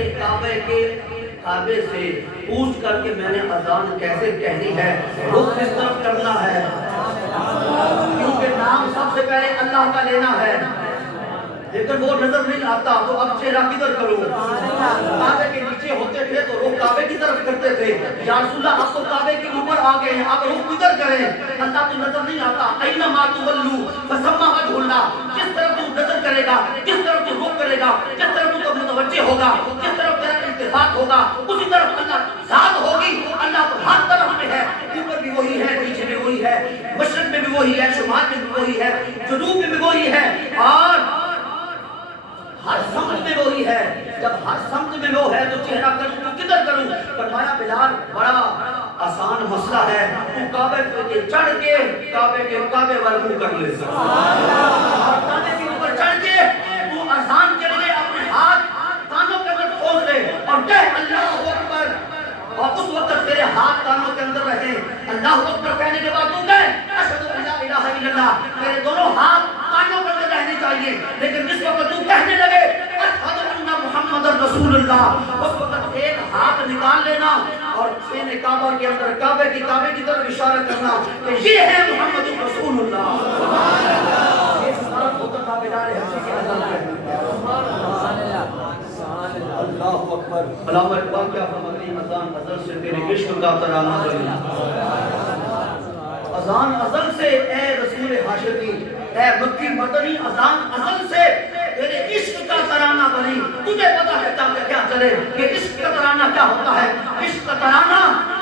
کعبے سے پوچھ کر کے میں نے اذان کیسے کہنی ہے، رخ کس طرف کرنا ہے، کیونکہ نام سب سے پہلے اللہ کا لینا ہے۔ لیکن وہ نظر نہیں آتا تو اب چہرہ کدھر کروں؟ کعبے کے نیچے ہوتے تھے تو رخ کعبے کی طرف کرتے تھے. یا رسول اللہ اب تو کعبے کے اوپر آ گئے ہیں, اب رخ کدھر کریں؟ اللہ تو نظر نہیں آتا. اینما تولوا فثم وجہ اللہ. کس طرف تو نظر کرے گا, کس طرف تو رخ کرے گا, کس طرف تو متوجہ ہوگا, کس طرف تیرا التفات ہوگا, اسی طرف اللہ ذات ہوگی. اللہ تو ہر طرف میں ہے, اوپر بھی وہی ہے, نیچے بھی وہی ہے, مشرق میں بھی وہی ہے, شمال میں بھی وہی ہے, جنوب میں بھی وہی ہے, اور ہر سمت میں وہی ہے. جب ہر سمت میں وہ ہے تو چہرہ کروں تو کدھر کروں؟ فرمایا بلال بڑا آسان مسئلہ ہے, تو کعبے پہ چڑھ کے کعبے والوں کر لے. کعبے کے اوپر چڑھ کے تو آسان کر لے, اپنے ہاتھ کانوں کے اندر کھول لے اور کہہ اللہ اکبر, اور اس وقت تیرے ہاتھ کانوں کے اندر رہے. اللہ اکبر کہنے کے بعد تو کہے اشہد ان لا الہ الا اللہ. تیرے دونوں ہاتھ کانوں کے اندر رہنے چاہیے, لیکن جس وقت تو کہنے لگے اشہد ان محمد رسول اللہ, اس وقت ایک ہاتھ نکال لینا اور سینے کعبہ کے اندر کعبے کی طرف اشارہ کرنا کہ یہ ہے محمد رسول اللہ. یہ سارا ہوتا تھا بلال حبشی کے اذان میں. اللہ اکبر. علامہ اقبال کیا فرماتے ہیں, اذان ازل سے تیرے عشق کا ترانہ بنی. اذان ازل سے اے رسول ہاشمی, اے مکی مدنی, اذان ازل سے تیرے عشق کا ترانہ بنی. تجھے پتا ہے کیا چلے کہ عشق کا ترانہ کیا ہوتا ہے؟ عشق کا ترانہ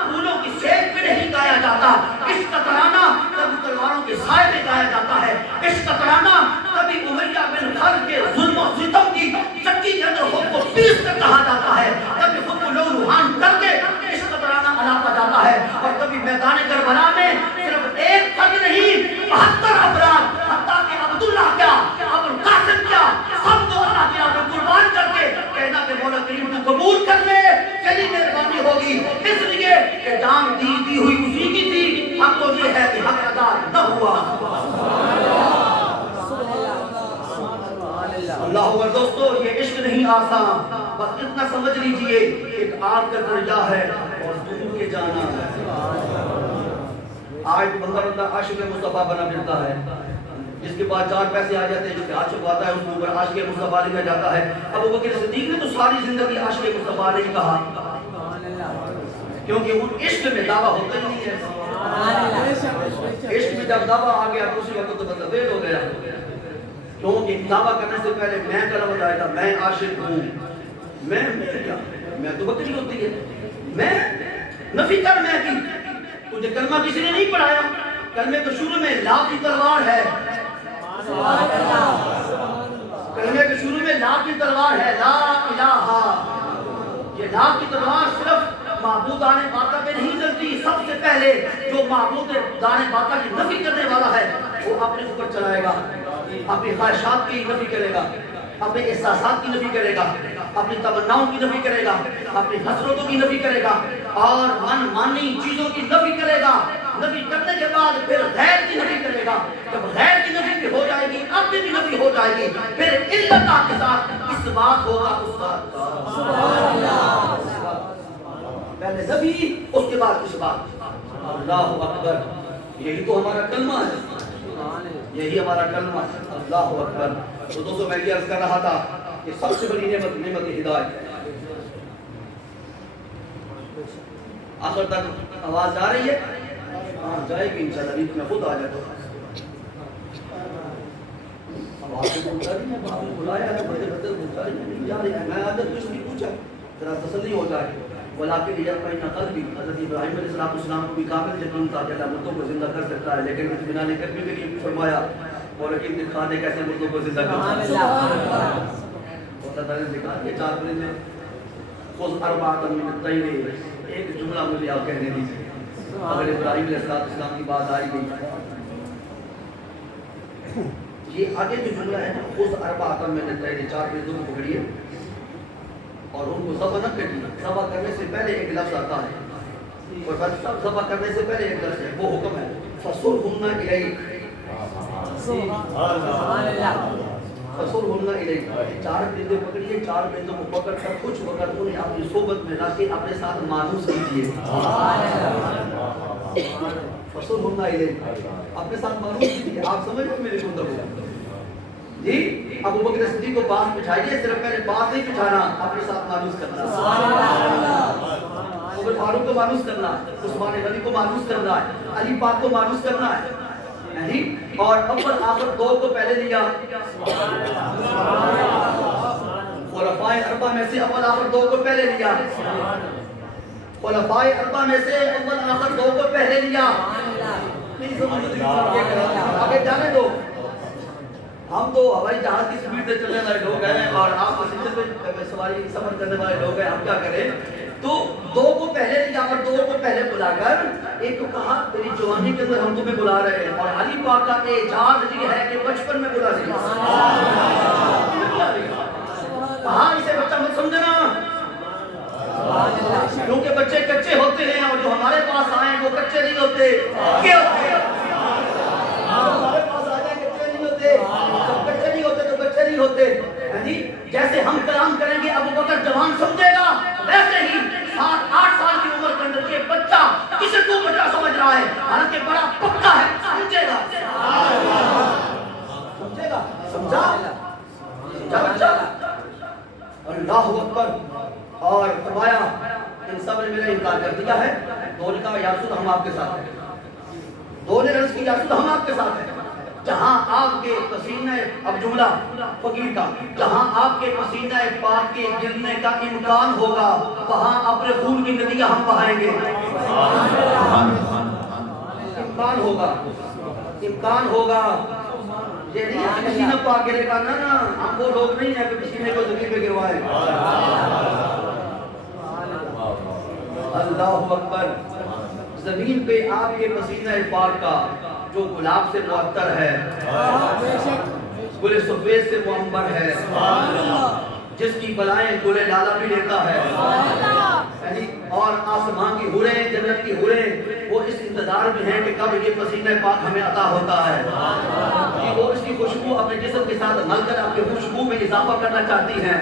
پھولوں کی سیب میں نہیں گایا جاتا. عشق کا ترانہ کبھی تلواروں کے سائے میں گایا جاتا ہے. عشق کا ترانہ کبھی امیہ بن خلف کے ظلم و ستم کی چکی کے اندر خود کو پیس کر کہا جاتا ہے. کبھی خود کو لو لوہان کر کے عشق کا ترانہ الاپا جاتا ہے. اور کبھی میدان کربلا میں صرف ایک فرد نہیں, 72 افراد, حتیٰ کہ عبداللہ کیا, ابو القاسم کیا, سب کو اللہ کے آگے قربان کر کے کہنا کہ مولا کریم تو قبول کر لے, تیری مہربانی ہوگی. اس لیے کہ جان دی ہوئی اسی کی تھی, حق تو یہ ہے کہ حق ادا نہ ہوا. اللہ اکبر. دوستو یہ عشق نہیں آسان, بس اتنا سمجھ لیجئے ایک آگ کا درجہ ہے اور دور کے جانا ہے. آج بندہ عاشق مصطفیٰ بنا پھرتا ہے, جس کے پاس 4 پیسے آ جاتے ہیں, جس کے عاشق آتا ہے اس کے اوپر عاشق مصطفیٰ لکھا جاتا ہے. ابو بکر صدیق نے تو ساری زندگی عاشق مصطفیٰ نہیں کہا, کیونکہ ان عشق میں دعویٰ ہوتا ہی نہیں ہے. عشق میں جب دعویٰ آ گیا تو اسی وقت تو مطلب فیل ہو گیا. کیونکہ دعویٰ کرنے سے پہلے میں کلمہ جائے تھا, میں عاشق ہوں. میں تو بکری ہوتی ہے, میں نفی کر میں کی. تجھے کلمہ کسی نے نہیں پڑھایا, کلمے تو شروع میں لا کی تلوار ہے. کلمے کے شروع میں لا کی تلوار ہے, لا الہ. یہ لا کی تلوار صرف معبودان باطا پہ نہیں چلتی. سب سے پہلے جو معبودان باطا کی نفی کرنے والا ہے وہ اپنے اوپر چلائے گا, اپنی خواہشات کی نفی کرے گا, اپنے احساسات کی نفی کرے گا, اپنی تمناؤں کی نفی کرے گا, اپنی حسرتوں کی نفی کرے گا, اور من مانی چیزوں کی نفی کرے گا. نفی کرنے کے بعد پھر غیر کی نفی کرے گا. جب غیر کی نفی بھی ہو جائے گی, اپنی بھی نفی ہو جائے گی, پھر علت کے ساتھ اس بات ہوگا اس بات کا. سبحان اللہ. پہلے نفی, اس کے بعد اس بات. اللہ اکبر. یہی تو ہمارا کلمہ ہے, یہی ہمارا کلمہ ہے. اللہ اکبر. تو دوستوں میں یہ عرض کر رہا تھا کہ سب سے بڑی نعمت ہدایت ہے. آخر تک آواز جا رہی ہے؟ ہاں جائے گی انشاءاللہ, ابھی میں خود آ جاتا ہوں. آواز سے پوچھا رہی ہے, آپ نے بلایا ہے, بدل پوچھا رہی ہے, نہیں جا رہی ہے. میں آدھر کچھ نہیں پوچھا, ذرا تسلی ہو جائے. ولیکن یقین قلبی, حضرت ابراہیم علیہ السلام کو بھی کامل یقین تھا کہ اللہ مردوں کو زندہ کر سکتا ہے, لیکن اس بنا نے کبھی بھی فرمایا اور یقین دکھا دے کیسے مردوں کو زندہ کرتا ہے. اللہ تعالیٰ نے دکھا کہ 4 پرندے خذ اربعۃ من الطیر. ایک جملہ مجھے آپ کہنے دیجیے, اگر ابراہیم علیہ السلام کی بات آئی گئی, یہ آگے جو جملہ ہے نا, خذ اربعۃ من الطیر, 4 پرندوں کو پکڑیے اور ان کو ذبح نہ کریے. ذبح کرنے سے پہلے ایک لفظ آتا ہے, اور ذبح کرنے سے پہلے ایک لفظ ہے, وہ حکم ہے فصرهن الیک. فصرهن الیک. 4 پرندے پکڑیے, 4 پرندوں کو پکڑ کر کچھ وقت انہیں اپنی صحبت میں رکھ کے اپنے ساتھ مانوس کیجیے. فصرهن الیک, اپنے ساتھ مانوس کیجیے. آپ سمجھ رہے میرے کو جی, ابو بکر صدیق کو پاس بٹھائیے، صرف پہلے پاس نہیں بٹھانا، اپنے ساتھ مانوس کرنا، عمر فاروق کو مانوس کرنا، عثمان غنی کو مانوس کرنا ہے، علی پاک کو مانوس کرنا ہے نہیں، اور اول آخر دو کو پہلے لیا، خلفائے اربعہ میں سے اول آخر دو کو پہلے لیا، خلفائے اربعہ میں سے اول آخر دو کو پہلے لیا، آگے جانے دو، ہم تو ہوائی جہاز کی سپیڈ سے چلنے والے لوگ ہیں اور آپ مسجد پہ سواری سفر کرنے والے لوگ ہیں، ہم کیا کریں؟ تو دو کو پہلے لیا اور دو کو پہلے بلا کر ایک کو کہا تیری جوانی کے اندر ہم تمہیں بلا رہے ہیں، اور علی پاک کا اعجاز یہ ہے کہ بچپن میں بلا دیا، کہا اسے بچہ مت سمجھنا، کیونکہ بچے کچے ہوتے ہیں اور جو ہمارے پاس آئے وہ کچے نہیں ہوتے، کیا ہوتے ہیں؟ ہمارے پاس آ جائیں کچے نہیں ہوتے، جب کچے نہیں ہوتے تو بچے نہیں ہوتے، جیسے ہم کلام کریں گے ابو بکر جوان سمجھے گا، ویسے ہی 7-8 سال کی عمر کے اندر یہ بچہ کسے تو بچہ سمجھ رہا ہے، حالانکہ بڑا پکا ہے، سمجھے گا، سمجھے گا، سمجھا بچہ، اللہ اکبر، اور فرمایا ان سب نے میرا انکار کر دیا ہے، دو نے کہا یا رسول ہم آپ کے ساتھ ہیں، دو نے عرض کی یا رسول ہم آپ کے ساتھ ہیں، جہاں آپ کے پسینہ اب جملہ فقیر کا، جہاں آپ کے پسینہ پاک کے گرنے کا امکان ہوگا وہاں اپنے خون کی ندیاں ہم بہائیں گے، امکان ہوگا، امکان ہوگا، یہ نہیں ہے پسینہ پاک گرے گا، نا ہم وہ لوگ نہیں ہیں کہ پسینے کو زمین پہ گروائیں، اللہ اکبر، زمین پہ آپ کے پسینہ پاک کا جو گلاب سے معطر ہے، گل سفید سے معمر ہے، جس کی بلائیں گل لالا بھی لیتا ہے، اور آسمان کی حوریں، جنت کی حوریں وہ اس انتظار میں ہیں کہ کب یہ پسینہ پاک ہمیں عطا ہوتا ہے، کہ وہ اس کی خوشبو اپنے جسم کے ساتھ مل کر اپنے خوشبو میں اضافہ کرنا چاہتی ہیں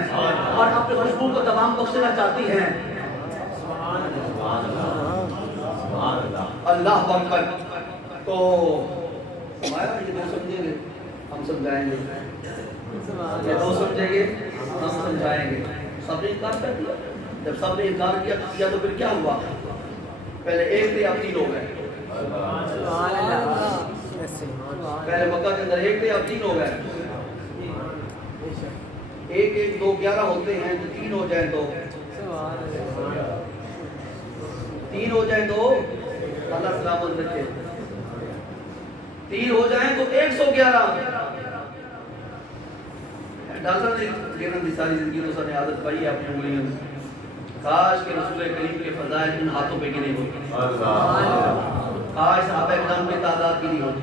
اور اپنے خوشبو کو تمام بخشنا چاہتی ہیں، اللہ اکبر، تو ہمارا یہ دو سمجھیں گے ہم سمجھائیں گے، یہ دو سمجھیں گے ہم سمجھائیں گے، سب نے انکار کر دیا، جب سب نے انکار کیا تو پھر کیا ہوا؟ پہلے ایک تھے اب 3 ہو گئے، پہلے مکہ کے اندر ایک تھے اب 3 ہو گئے، 1 1 2 11 ہوتے ہیں تو 3 ہو جائیں تو 3 ہو جائیں تو اللہ سلامت رکھے، 3 ہو جائیں تو 111، ڈاکٹر نے لیکن ساری زندگی میں اس نے عادت پائی ہے اپنی انگلیوں میں، کاش کہ رسول کریم کے فضائل ان ہاتھوں پہ گنے ہوتی، کاش صحابہ کرام کی تعداد گنی ہوتی،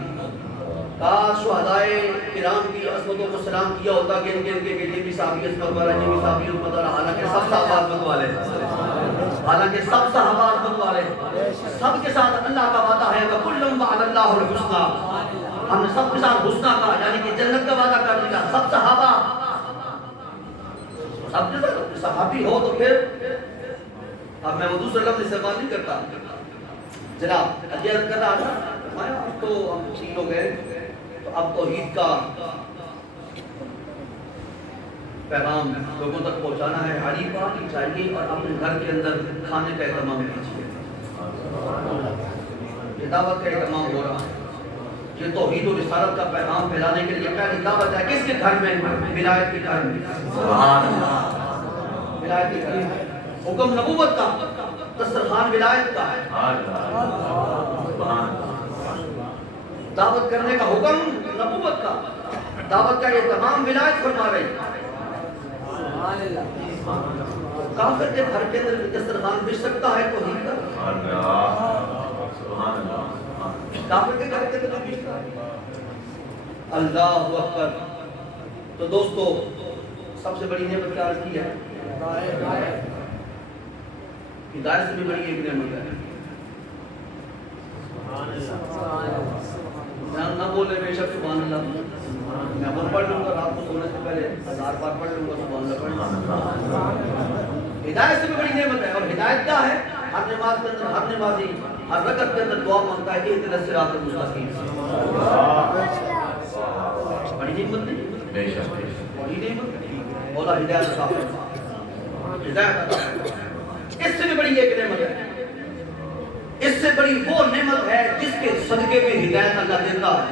کاش شہدائے کرام کی عصمتوں کو سلام کیا ہوتا گن گن کے یہ بھی صحابی عصمت والا، یہ بھی صحابی عصمت والا، حالانکہ سب صحابہ عصمت والے، حالانکہ سب صحابہ عصمت والے، سب کے ساتھ اللہ کا وعدہ ہے وَكُلٌّ وَعَدَ اللَّهُ الْحُسْنَى، ہم نے سب کے ساتھ حسنہ کا یعنی کہ جنت کا وعدہ کر دیا، سب صحابہ، سب کے ساتھ صحابی ہو تو پھر اب میں وہ دوسرا لفظ استعمال نہیں کرتا، جناب عزیز کر رہا تھا، اب تو ہم 3 ہو گئے، تو اب توحید کا پیغام لوگوں تک پہنچانا ہے، علی پاک کی چاہیے اور اپنے گھر کے اندر کھانے کا اہتمام کیجیے، یہ دعوت کا اہتمام ہو رہا ہے، یہ توحید و رسالت کا پیغام پھیلانے کے لیے پہلی دعوت ہے کس کے گھر میں؟ ولایت کے گھر میں، سبحان اللہ، ولایت کے گھر میں، حکم نبوت کا، دسترخوان ولایت کا، دعوت کرنے کا حکم نبوت کا، دعوت کا یہ تمام ولایت فرما رہی، کافر کے گھر کے اندر دسترخوان بچ سکتا ہے توحید کا، کافر کے گھر کے اندر بچتا ہے، اللہ اکبر، تو دوستو سب سے بڑی نعمت کیا عرض کی ہے؟ ہدایت سے بھی بڑی ایک نعمت ہے، نہ بولے بے شک سبحان اللہ، میں خود پڑھ لوں گا رات کو سونے سے پہلے 1000 بار پڑھ لوں گا سبحان اللہ، ہدایت سے بھی بڑی نعمت ہے، اور ہدایت کیا ہے؟ ہر نماز کے اندر ہر نمازی ہر رکعت کے اندر دعا مانگتا ہے کہ اہدنا الصراط المستقیم، بڑی نعمت نہیں؟ بڑی نعمت مولا ہدایت عطا فرما، ہدایت عطا فرما۔ اس سے بھی بڑی ایک نعمت ہے، اس سے بڑی وہ نعمت ہے جس کے صدقے میں ہدایت اللہ دیتا ہے،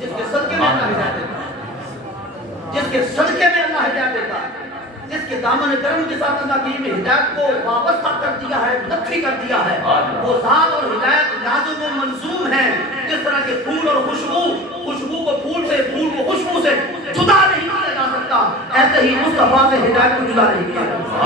جس کے صدقے میں اللہ ہدایت دیتا ہے، جس کے صدقے میں اللہ ہدایت دیتا ہے، جس کے دامن کرم کے ساتھ اللہ کی ہدایت کو وابستہ کر دیا ہے، نقشی کر دیا ہے، وہ ذات اور ہدایت لازم و منظوم ہے۔ جس طرح کے پھول اور خوشبو کو پھول سے، پھول کو خوشبو سے جدا نہیں کیا جا سکتا، ایسے ہی مصطفیٰ سے ہدایت کو جدا نہیں کیا جا سکتا۔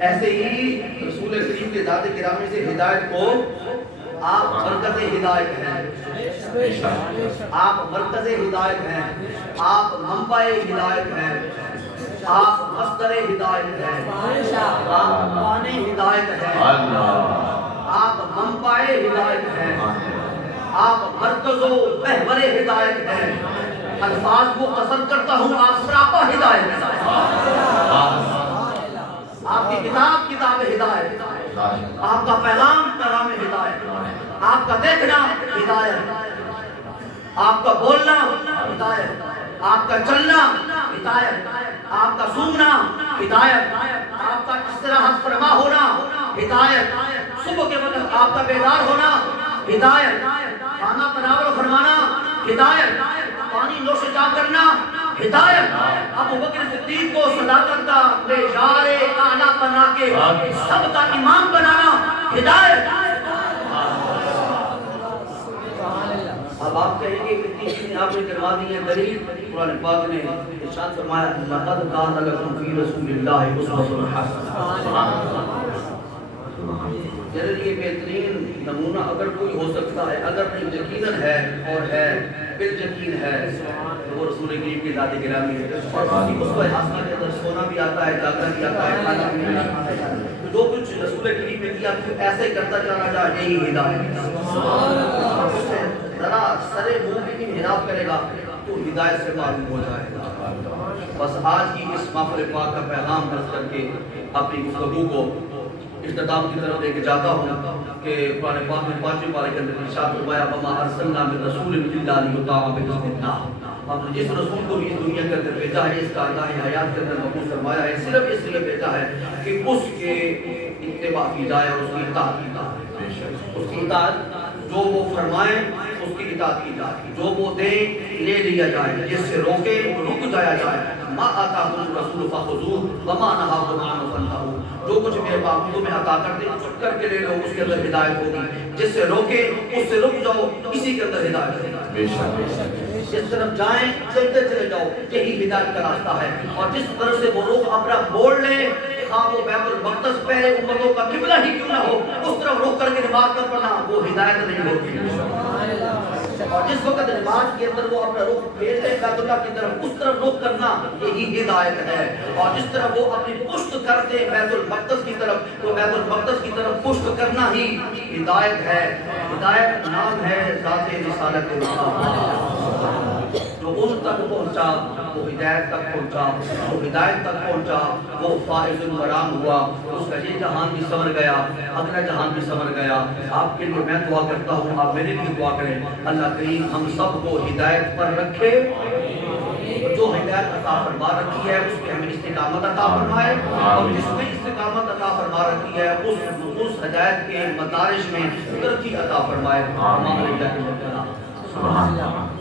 ایسے ہی رسول کریم کے ذات گرامی سے ہدایت کو آپ مرکز ہدایت ہیں، آپ مرکز ہدایت ہیں، آپ منبع ہدایت ہیں، آپ مصدر ہدایت ہیں، آپ پانے ہدایت ہیں، آپ منبع ہدایت ہیں، آپ مرکز و محور ہدایت ہیں۔ الفاظ کو قصد کرتا ہوں، آپ سراپا ہدایت ہیں۔ آپ کی کتاب ہدایت، آپ کا پیغام ہدایت، آپ کا دیکھنا ہدایت، آپ کا بولنا ہدایت، آپ کا چلنا ہدایت، آپ کا سونگنا ہدایت، آپ کا استراحت فرما ہونا ہدایت، صبح کے وقت آپ کا بیدار ہونا ہدایت، کھانا تناول فرمانا ہدایت، پانی نوش جا کرنا ہدایت، ابو بکر صدیق کو صداقت کا معیار اعلیٰ بنا کے سب کا امام بنانا ہدایت۔ اب آپ کہیں گے کہ چیزیں آپ نے کروا دی ہیں، دلیل قرآن پاک نے ارشاد فرمایا لقد کان لکم فی رسول اللہ اسوۃ حسنہ۔ میرے لیے بہترین نمونہ اگر کوئی ہو سکتا ہے، اگر نہیں یقیناً ہے اور ہے بالیقین ہے، تو وہ رسول کریم کی ذات گرامی ہے۔ اور اس کی اسوہ حسنہ کے اندر سونا بھی آتا ہے، جاگنا بھی آتا ہے، کھانا بھی آتا ہے، جو کچھ رسول کریم نے کیا ایسے کرتا جانا چاہے، یہی ہدایت ہے۔ ذرا سرے منہ بھی انحراف کرے گا تو ہدایت سے معلوم ہو جائے گا۔ بس آج کی اس محفل پاک کا پیغام درج کر کے اپنی گفتگو کو اختتام کی طرف لے کے جاتا ہوں کہ قرآن پاک میں 5ویں پارے کے اندر ارشاد فرمایا وما ارسلنا من رسول الا لیطاع باذن اللہ۔ ہم نے جس رسول کو بھی اس دنیا کے اندر بھیجا ہے، اس کا الہی حیات کے اندر مبعوث فرمایا ہے، صرف اس لیے بھیجا ہے کہ اس کے اتباع کی جائے اور اس کی اطاعت کی جائے۔ اس کی اطاعت جو وہ فرمائیں اس کی اطاعت کی جائے، جو وہ دیں لے لیا جائے، جس سے روکے رک جایا جائے۔ ما آتاکم الرسول فخذوہ وما نہاکم عنہ فانتہوا۔ جو کچھ میرے باپ تمہیں عطا کر دے چپ کر کے لے لو، اس کے اندر ہدایت ہوگی، جس سے روکے اس سے رک جاؤ، اسی کے اندر ہدایت ہوگی۔ جس طرف جائیں چلتے چلے جاؤ، یہی ہدایت کا راستہ ہے۔ اور جس طرف سے وہ رخ اپنا موڑ لے، خواہ وہ بیت المقدس پہلے امتوں کا قبلہ ہی کیوں نہ ہو، اس طرف رخ کر کے نماز نہ پڑھنا، وہ ہدایت نہیں ہوگی۔ اور جس وقت نماز کے اندر وہ اپنا رخ پھیر لے بیت اللہ کی طرف، اس طرف رخ کرنا یہی ہدایت ہے۔ اور جس طرح وہ اپنی پشت کر دے بیت المقدس کی طرف، تو بیت المقدس کی طرف پشت کرنا ہی ہدایت ہے۔ ہدایت نام ہے ذات رسالت اللہ۔ جو ان تک پہنچا وہ ہدایت تک پہنچا، وہ ہدایت تک پہنچا وہ فائز المرام ہوا، اس کا یہ جہان بھی سنور گیا، اگلا جہان بھی سنور گیا۔ آپ کے لیے میں دعا کرتا ہوں، آپ میرے لیے دعا کریں، اللہ کریم ہم سب کو ہدایت پر رکھے، جو ہدایت عطا فرما رکھی ہے اس پہ ہمیں استقامت عطا فرمائے، اور جس میں استقامت عطا فرما رکھی ہے اس ہدایت کے مدارج میں ترقی عطا فرمائے۔ سبحان اللہ۔